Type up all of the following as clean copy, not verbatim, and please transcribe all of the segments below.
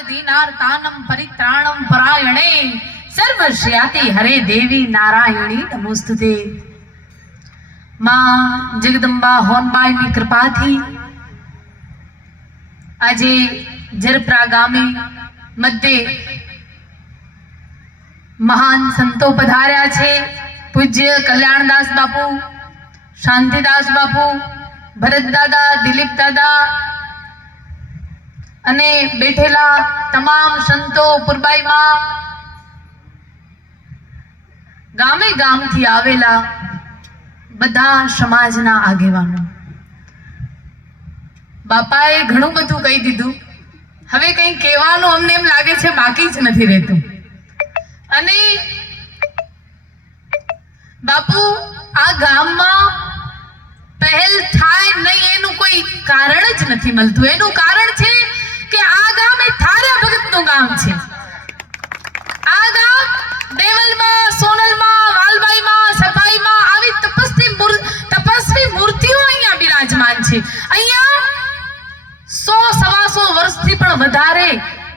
दीनार्तानं परित्राणं परायणे सर्वश्याति हरे देवी नारायणी नमोस्तुते। मां जगदंबा होनबाईनी कृपाथी આજે જરપરા ગામે મધ્યે મહાન સંતો પધાર્યા છે। પૂજ્ય કલ્યાણદાસ બાપુ, શાંતિદાસ બાપુ, ભરત દાદા, દિલીપ દાદા અને બેઠેલા તમામ સંતો, પુરબાઈ માં, ગામે ગામથી આવેલા બધા સમાજના આગેવાનો। બાપાએ ઘણું બધું કહી દીધું, હવે કંઈ કહેવાનું અમને એમ લાગે છે બાકી જ નથી રહેતું। અને બાપુ આ ગામમાં પહેલ થાય નહીં એનું કોઈ કારણ જ નથી મળતું। એનું કારણ છે કે આ ગામ એ થારા ભગતનું ગામ છે। આ ગામ દેવલમાં, સોનલમાં, વાલબાઈમાં, સફાઈમાં આવી તપસ્વી મૂર્તિઓ અહીંયા બિરાજમાન છે। અહીંયા 100-125 વર્ષથી પણ વધારે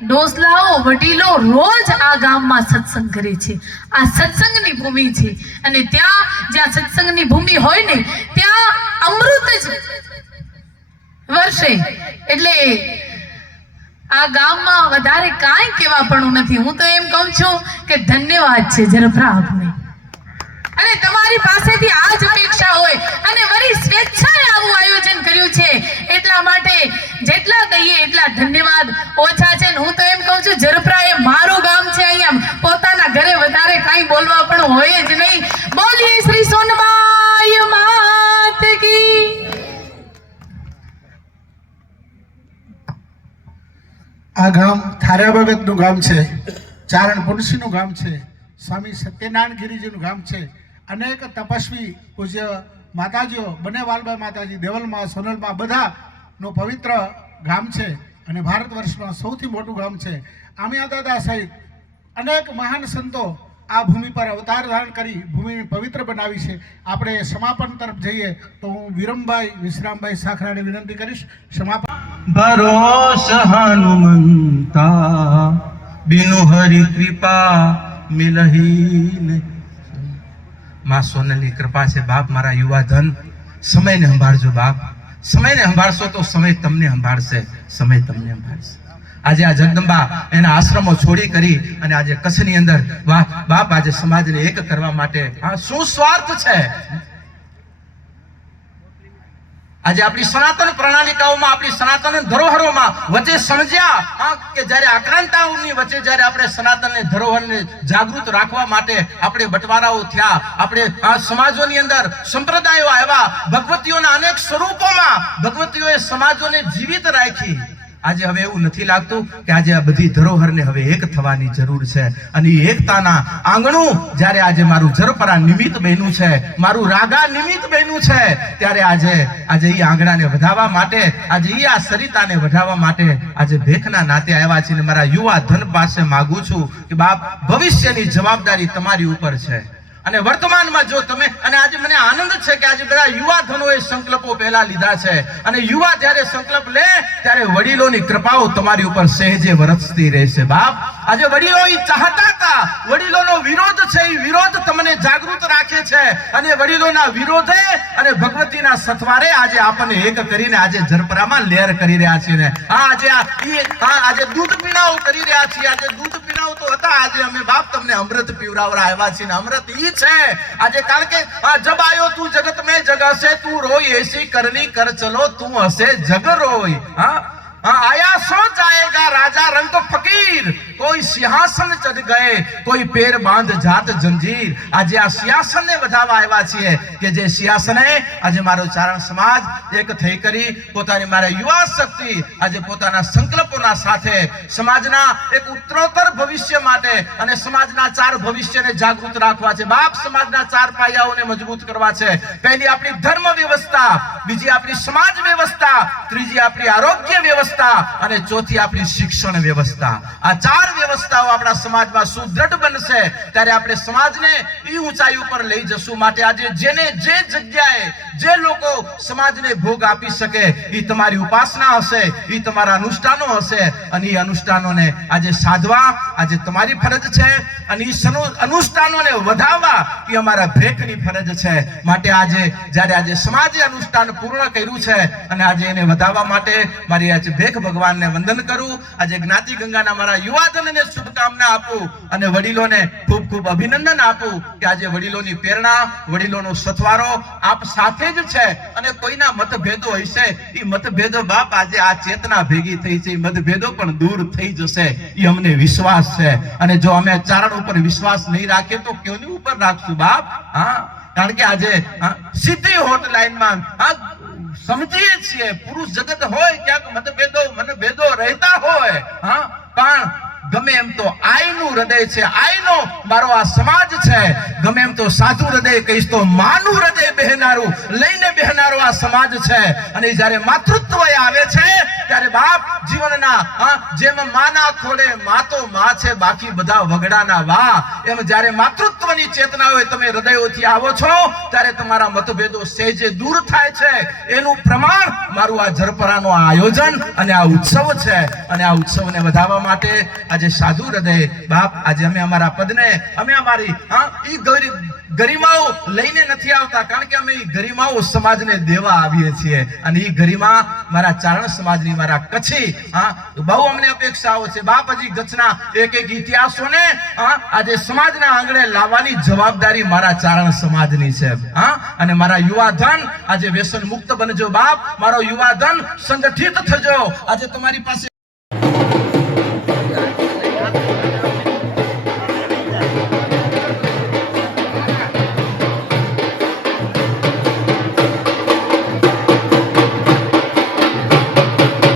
ડોસલાઓ, વડીલો રોજ આ ગામમાં સત્સંગ કરે છે। આ સત્સંગની ભૂમિ છે અને ત્યાં જ્યાં સત્સંગની ભૂમિ હોય ને ત્યાં અમૃત જ વર્ષે। એટલે આ ગામમાં વધારે કાંઈ કહેવાપણું નથી। હું તો એમ કહું છું કે ધન્યવાદ છે જરપરા આપને, અને તમારી પાસેથી આ જ અપેક્ષા હોય અને વળી સ્વેચ્છાએ આવું આયોજન કર્યું છે એટલા માટે જેટલા કહીએ એટલા ધન્યવાદ ઓછા છે। હું તો એમ કહું છું જરપરા એ મારું ગામ છે, અહીંયા પોતાના ઘરે વધારે કાંઈ બોલવા પણ હોય જ નહીં। બોલીએ શ્રી સોનબાઈ માત કી। આ ગામ થારા ભગતનું ગામ છે, ચારણ પુરુષનું ગામ છે, સ્વામી સત્યનારાયણ ગિરિજીનું ગામ છે। અનેક તપસ્વી પૂજ્ય માતાજીઓ, બંને વાલબાઈ માતાજી દેવલમાં, સોનલમાં બધાનું પવિત્ર ગામ છે અને ભારત વર્ષમાં સૌથી મોટું ગામ છે। આમિયા દાદા સહિત અનેક મહાન સંતો આ ભૂમિ પર અવતાર ધારણ કરી ભૂમિને પવિત્ર બનાવી છે। આપણે સમાપન તરફ જઈએ તો હું વિરમભાઈ વિશ્રામભાઈ સાખરાને વિનંતી કરીશ સમાપન। ભરોસ હનુમંતા બિनु હરિ કૃપા મિલહી નહીં। मां सोनलनी कृपा से बाप मारा युवा धन समय ने संभाळजो बाप। समय ने संभाळशो तो समय तमने संभाळशे, समय तमने संभाळशे। આજે આ જગદંબા એના આશ્રમો છોડી કરી અને આજે કચ્છની અંદર બાપ આજે સમાજને એક કરવા માટે આ શું સ્વાર્થ છે। આજે આપણી સનાતન પ્રણાલિકાઓમાં, આપણી સનાતન ધરોહરોમાં વચ્ચે સમજ્યા કે જ્યારે આક્રાંતાઓની વચ્ચે જ્યારે આપણે સનાતનની ધરોહરને જાગૃત રાખવા માટે આપણે બટવારાઓ થયા, આપણે આ સમાજોની અંદર સંપ્રદાયો આવ્યા, ભગવતીઓના અનેક સ્વરૂપોમાં ભગવતીઓએ સમાજોને જીવિત રાખી। આજે હવે એવું નથી લાગતું કે આજે આ બધી ધરોહરને હવે એક થવાની જરૂર છે અને એકતાના આંગણું જ્યારે આજે મારું જરપરા નિમિત્ત બન્યું છે, મારું રાગા નિમિત્ત બન્યું છે, ત્યારે આજે એ આંગણાને વધાવવા માટે, આજે આ સરિતાને વધાવવા માટે આજે ભેખના નાતે આવ્યા છે। મારા યુવા ધન પાસે માંગુ છું કે બાપ ભવિષ્યની જવાબદારી તમારી ઉપર છે અને વર્તમાનમાં જો તમે, અને આજે મને આનંદ છે કે આજે બધા યુવા ધનોએ સંકલ્પો પહેલા લીધા છે અને યુવા જ્યારે સંકલ્પ લે ત્યારે વડીલોની કૃપાઓ તમારી ઉપર સહેજે વરસતી રહેશે। બાપ આજે વડીલો ચાહતા હતા, વડીલોનો વિરોધ છે એ વિરોધ તમને જાગૃત રાખે છે અને વડીલોના વિરોધે અને ભગવતીના સથવારે આજે આપણને એક કરીને આજે જરપરામાં લહેર કરી રહ્યા છીએ ને આજે દૂધ પીણાઓ કરી રહ્યા છીએ। આજે દૂધ પીણાઓ તો હતા, આજે અમે બાપ તમને અમૃત પીવડાવવા આવ્યા છીએ ને અમૃત છે આજે। કારણ કે જબ આયો તું જગત में जगह से तू रोई ऐसी करनी कर चलो तू हसे जग रोई। आया सो जाएगा राजा रंग फकीर, कोई सिंहासन चढ़ गए कोई पैर बांध जात जंजीर। आज आ सिंहासन ने વધાવવા આવ્યા છીએ કે જે સિંહાસને આજે મારો ચારણ સમાજ એક થઈ કરી પોતાની મારા યુવા શક્તિ આજે પોતાના સંકલ્પોના સાથે સમાજના એક ઉત્તરોત્તર ભવિષ્ય માટે અને સમાજના ચાર ભવિષ્યને જાગૃત રાખવા છે। બાપ સમાજના ચાર પાયાઓને મજબૂત કરવા છે। પહેલી આપણી ધર્મ વ્યવસ્થા, બીજી આપણી સમાજ વ્યવસ્થા, ત્રીજી આપણી આરોગ્ય વ્યવસ્થા અને ચોથી આપણી શિક્ષણ વ્યવસ્થા। આ ચાર વ્યવસ્થા રસ્તાઓ આપણા સમાજમાં સુદૃઢ બનશે ત્યારે આપણે સમાજને એ ઊંચાઈ ઉપર લઈ જશું. માટે આજે જેને જે જગ્યાએ જે લોકો સમાજને ભોગ આપી શકે એ તમારી ઉપાસના હશે, એ તમારા અનુષ્ઠાનો હશે, અને એ અનુષ્ઠાનોને આજે સાધવા આજે તમારી ફરજ છે, અને એ અનુષ્ઠાનોને વધાવવા એ અમારા ભેખની ફરજ છે. માટે આજે જ્યારે આજે સમાજે અનુષ્ઠાન પૂર્ણ કર્યું છે અને આજે એને વધાવવા માટે મારી આજે ભેખ ભગવાનને વંદન કરું. આજે જ્ઞાતિ ગંગાના મારા યુવાધનને શુભકામના આપું અને વડીલોને ખૂબ ખૂબ અભિનંદન આપું કે આજે વડીલોની પ્રેરણા, વડીલોનો સથવારો આપ સાથે જ છે. અને કોઈના મતભેદો હશે એ મતભેદો બાપ આજે આ ચેતના ભેગી થઈ છે, એ મતભેદો પણ દૂર થઈ જશે એ અમને વિશ્વાસ છે. અને જો અમે ચારણ ઉપર વિશ્વાસ નહીં રાખીએ તો કોની ઉપર રાખશું બાપ? કારણ કે આજે સીધી હોટલાઇનમાં સમજીએ છીએ પુરુષ જગત હોય ક્યાંક મતભેદો રહેતા હોય, પણ ગમે એમ તો આઈનું હૃદય છે, આઈનો મારો આ સમાજ છે. ગમે એમ તો સાધુ હૃદય કહીશ તો માનું હૃદય બહેનારું લઈને બહેનારો આ સમાજ છે. અને જ્યારે માતૃત્વ આવે છે ત્યારે બાપ જીવનના જેમ માના ખોડે માતો માં છે બાકી બધા વગડાના વા, એમ જ્યારે માતૃત્વની ચેતના હોય તમે હૃદયોથી આવો છો ત્યારે તમારા મતભેદો સહેજે દૂર થાય છે. એનું પ્રમાણ મારું આ જરપરાનું આયોજન અને આ ઉત્સવ છે. અને આ ઉત્સવને વધારવા માટે આજે સાધુ હૃદય બાપ આજે અમે અમારા પદને અમે અમારી ગરિમાઓ લઈને નથી આવતા, કારણ કે અમે ગરિમાઓ સમાજને દેવા આવીએ છીએ. અને એ ગરિમા મારા ચારણ સમાજની, મારા કચ્છી બહુ અમને અપેક્ષાઓ છે બાપ. હજી કચ્છના એક ઇતિહાસોને આજે સમાજના આંગણે લાવવાની જવાબદારી મારા ચારણ સમાજની છે. અને મારા યુવાધન આજે વ્યસન મુક્ત બનજો બાપ, મારો યુવાધન સંગઠિત થજો. આજે તમારી પાસે